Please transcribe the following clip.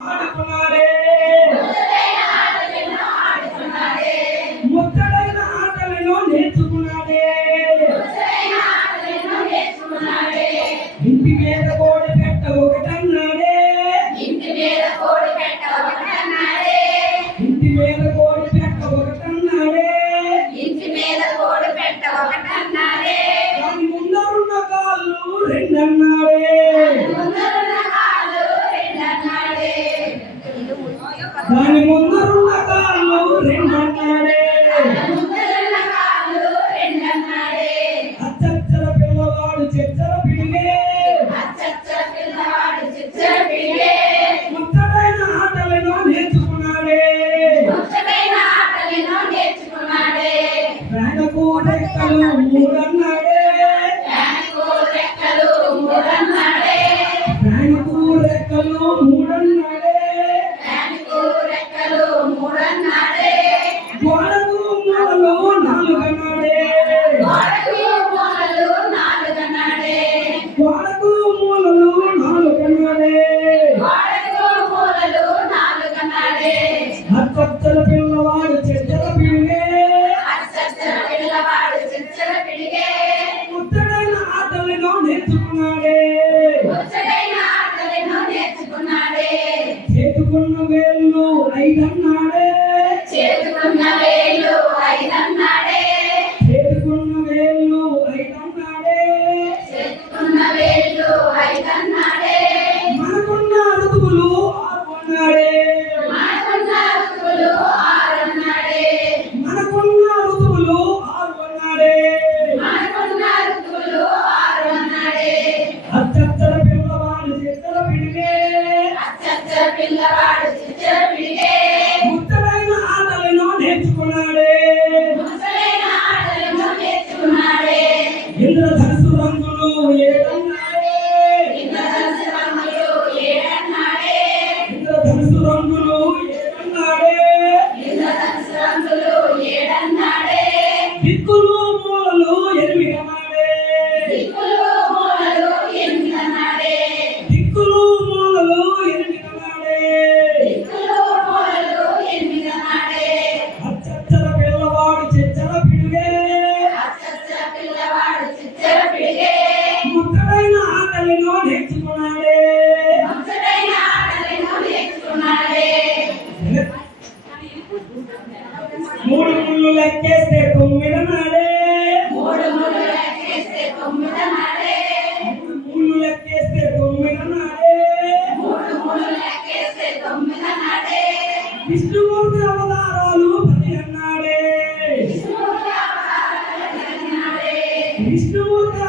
ఆడుకున్నాడే ముచ్చటైన ఆటలను నేర్చుకున్నాడే ఇంటి మీద కోడి పెట్ట ఒకటన్నాడే ఇంటి మీద కోడి పెట్ట ఒకటన్నాడే దాని ముందరున్న కాళ్ళు రెండన్నాడే దాని ముందరున్న కాళ్ళు రెండన్నాడే అచ్చచ్చల పిల్లవాడు చెచ్చల పిడిగే ముచ్చటైన ఆటలను నేర్చుకున్నాడే ఫ్యానుకు రెక్కలు మూడన్నాడే ఫ్యానుకు రెక్కలు మూడన్నాడే గోడకు మూలలు నాలుగన్నాడే గోడకు మూలలు నాలుగన్నాడే అచ్చచ్చల పిల్లవాడు చెచ్చల పిడిగే ముచ్చటైన ఆటలను నేర్చుకున్నాడే చేతుకున్న వేళ్ళు ఐదన్నాడే చేతుకున్న వేళ్ళు ఐదన్నాడే మనకున్న ఋతువులు ఆరు అన్నాడే మనకున్న ఋతువులు ఆరు అన్నాడే అచ్చచ్చల పిల్లవాడు చెచ్చల పిడిగే ముచ్చటైన ఆటలను నేర్చుకున్నాడే ఇంద్రధనుసు రంగులు ఏడన్నాడే ఇంద్రధనుసు రంగులు ఏడన్నాడే దిక్కులు మూలలు ఎనిమిదన్నాడే దిక్కులు మూలలు ఎనిమిదన్నాడే అచ్చచ్చల పిల్లవాడు చెచ్చల పిడిగే ముచ్చటైన ఆటలను నేర్చుకున్నాడే మూడు ముళ్ళు లెక్కేస్తే తొమ్మిదన్నాడే మూడు ముళ్ళు లెక్కేస్తే తొమ్మిదన్నాడే విష్ణుమూర్తి అవతారాలు 10 అన్నాడే విష్ణుమూర్తి